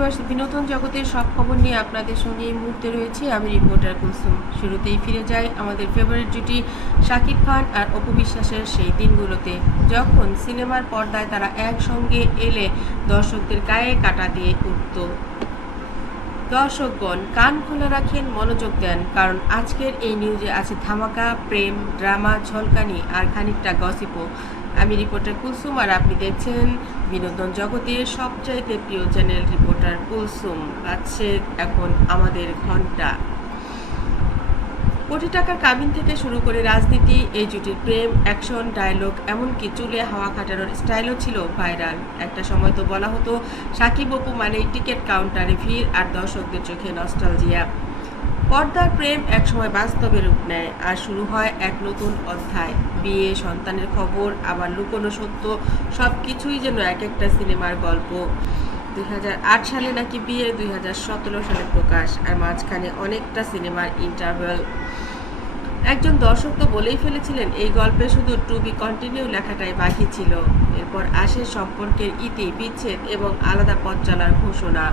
বিনোদন জগতের সব খবর নিয়ে আপনাদের সঙ্গে এই মুহূর্তে রয়েছে। আমি রিপোর্টার কুলসুম। শুরুতেই ফিরে যাই আমাদের ফেভারিট জুটি শাকিব খান আর অপু বিশ্বাসের সেই দিনগুলোতে। যখন সিনেমার পর্দায় তারা একসঙ্গে এলে দর্শকদের গায়ে কাটা দিয়ে উঠত। দর্শকগণ কান খোলা রাখেন মনোযোগ দেন, কারণ আজকের এই নিউজে আছে ধামাকা, প্রেম ড্রামা ঝলকানি আর খানিকটা গসিপও আমি রিপোর্টার কুলসুম আর আপনি দেখছেন বিনোদন জগতের সবচাইতে প্রিয় চ্যানেল রিপোর্টার কুলসুম। আছে এখন আমাদের ঘণ্টা। কোটি টাকার কাবিন থেকে শুরু করে রাজনীতি, এই জুটির প্রেম অ্যাকশন ডায়লগ এমনকি চুলে হাওয়া কাটানোর স্টাইলও ছিল ভাইরাল একটা সময় তো বলা হতো, সাকিব অপু মানেই টিকিট কাউন্টারে ভিড় আর দর্শকদের চোখে নস্টালজিয়া পর্দার প্রেম একসময় বাস্তবে রূপ নেয়, আর শুরু হয় এক নতুন অধ্যায়। বিয়ে, সন্তানের খবর, আবার লুকোনো সত্য সব কিছুই যেন এক একটা সিনেমার গল্প। দুই হাজার আট সালে নাকি বিয়ে, দুই হাজার সতেরো সালে প্রকাশ, আর মাঝখানে অনেকটা সিনেমার ইন্টারভেল। একজন দর্শক তো বলেই ফেলেছিলেন, এই গল্পে শুধু টু বি কন্টিনিউ লেখাটাই বাকি ছিল। এরপর আসে সম্পর্কের ইতি, বিচ্ছেদ এবং আলাদা পথ চলার ঘোষণা।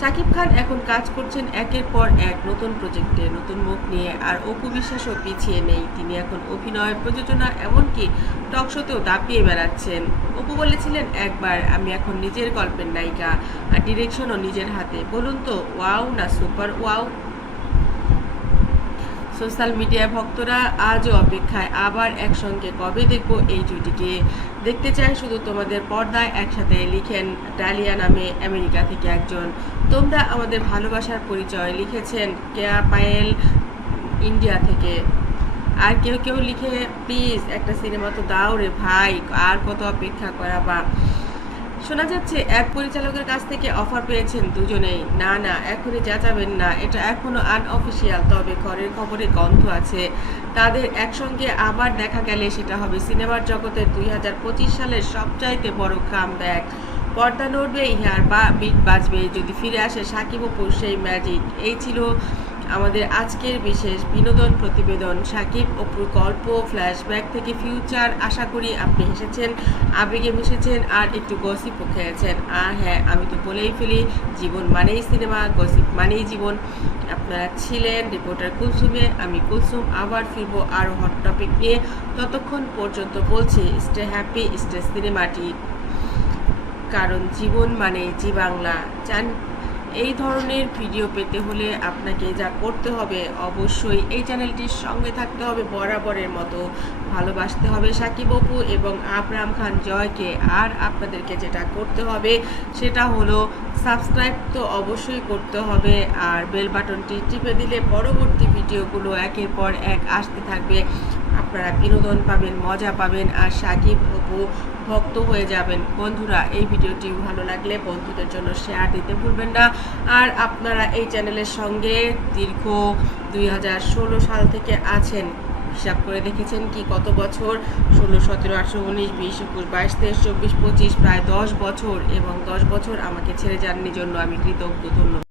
শাকিব খান এখন কাজ করছেন একের পর এক নতুন প্রজেক্টে। নতুন মুখ নিয়ে আর অপু বিশ্বাসও পিছিয়ে নেই। তিনি এখন অভিনয় প্রযোজনা এমনকি টকশোতেও দাপিয়ে বেড়াচ্ছেন। অপু বলেছিলেন, একবার আমি এখন নিজের গল্পের নায়িকা আর ডিরেকশনও নিজের হাতে। বলুন তো, ওয়াও না সুপার ওয়াও? সোশ্যাল মিডিয়ায় ভক্তরা আজও অপেক্ষায়। আবার একসঙ্গে কবে দেখব এই জুটিকে? দেখতে চাই শুধু তোমাদের পর্দায় একসাথে লিখেন ডালিয়া নামে আমেরিকা থেকে একজন। তোমরা আমাদের ভালোবাসার পরিচয় লিখেছেন কেয়া পায়েল ইন্ডিয়া থেকে। আর কেউ কেউ লিখে, প্লিজ, একটা সিনেমা তো দাও রে ভাই, আর কত অপেক্ষা করা বা শোনা যাচ্ছে এক পরিচালকের কাছ থেকে অফার পেয়েছেন দুজনেই। না না, এখনই যাচাবেন না। এটা এখনও আনঅফিসিয়াল তবে ঘরের খবরে গন্ধ আছে। তাদের একসঙ্গে আবার দেখা গেলে সেটা হবে সিনেমার জগতে দুই হাজার পঁচিশ সালের সবচাইতে বড় কাম ব্যাক পর্দা নড়বে ইহার বা বিট বাজবে। যদি ফিরে আসে সাকিব অপুর সেই ম্যাজিক এই ছিল আমাদের আজকের বিশেষ বিনোদন প্রতিবেদন সাকিব অপুর গল্প ফ্ল্যাশব্যাক থেকে ফিউচার আশা করি আপনি হেসেছেন, আবেগে মিশেছেন আর একটু গসিপও খেয়েছেন। আর হ্যাঁ আমি তো বলেই ফেলি, জীবন মানেই সিনেমা গসিপ মানেই জীবন। আপনারা ছিলেন রিপোর্টার কুলসুমে, আমি কুলসুম, আবার ফিরবো আরও হট টপিক নিয়ে। ততক্ষণ পর্যন্ত বলছি স্টে হ্যাপি স্টে সিনেমাটি কারণ জীবন মানে জি বাংলা। চান এই ধরনের ভিডিও পেতে হলে আপনাকে যা করতে হবে অবশ্যই এই চ্যানেলটির সঙ্গে থাকতে হবে বরাবরের মতো। ভালোবাসতে হবে সাকিব অপু এবং আবরাম খান জয়কে। আর আপনাদেরকে যেটা করতে হবে সেটা হলো সাবস্ক্রাইব তো অবশ্যই করতে হবে আর বেল বাটনটি টিপে দিলে পরবর্তী ভিডিওগুলো একের পর এক আসতে থাকবে। আপনারা বিনোদন পাবেন, মজা পাবেন আর সাকিব অপু ভক্ত হয়ে যাবেন। বন্ধুরা, এই ভিডিওটি ভালো লাগলে বন্ধুদের জন্য শেয়ার দিতে ভুলবেন না। আর আপনারা এই চ্যানেলের সঙ্গে দীর্ঘ দুই হাজার ষোলো সাল থেকে আছেন। হিসাব করে দেখেছেন কি কত বছর? ষোলো, সতেরো আটশো উনিশ, বিশ, একুশ, বাইশ, তেইশ, চব্বিশ, পঁচিশ, প্রায় দশ বছর এবং দশ বছর আমাকে ছেড়ে যাননি জন্য আমি কৃতজ্ঞ, ধন্যবাদ।